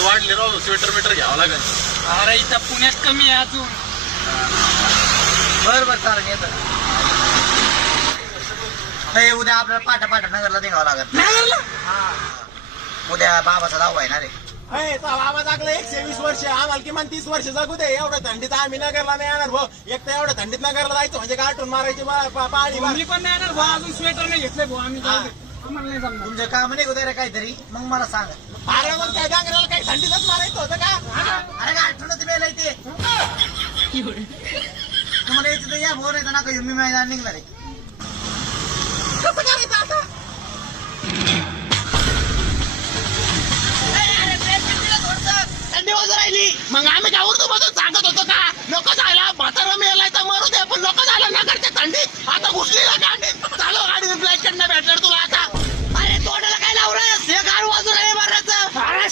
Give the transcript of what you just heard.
वाढले राव, sweater metre घ्यावं लागेल. अरे इथं पुण्यात कमी आहे अजून. बरं चालेल येतं. उद्या आपल्याला पाटा नगरला निघावं लागत. उद्या बाबाचा दहावा आहे ना रे. बाबा जगला 120 वर्ष, आम्हाला किमान 30 वर्ष जगू दे. एवढ्या थंडीत आम्ही नगरला नाही येणार भाऊ. एक तर एवढ्या थंडीत नगरला जायचं म्हणजे गाठून मारायची पाणी. मी पण नाही येणार भाऊ, अजून स्वेटर नाही घेतले भाऊ आम्ही. आम्हाला नाही जमणार. तुमचं काम नाही उद्या रे काहीतरी, मग मला सांगा. अरे मग काय डांगराला काही थंडीतच मारायचं होतं का? अरे गाठूनच वेळ ते तुम्हाला यायचं तर या बोर येतं ना काही मी मैदान निघणार आहे. कसं करायचं आता? थंडी वाजून राहिली. मग आम्ही काय उर्दू मधून सांगत होतो का नको जायला, म्हातारा मेलाय तर मरू दे, पण नको झाला नगरच्या थंडीत. आता घुसली ना गाडीत, चालू गाडी फ्लाईट कडनं भेटणार तुला आता. अरे तोंडाला काय लावलं, हे गाड वाजून राहिले बरंच. अरे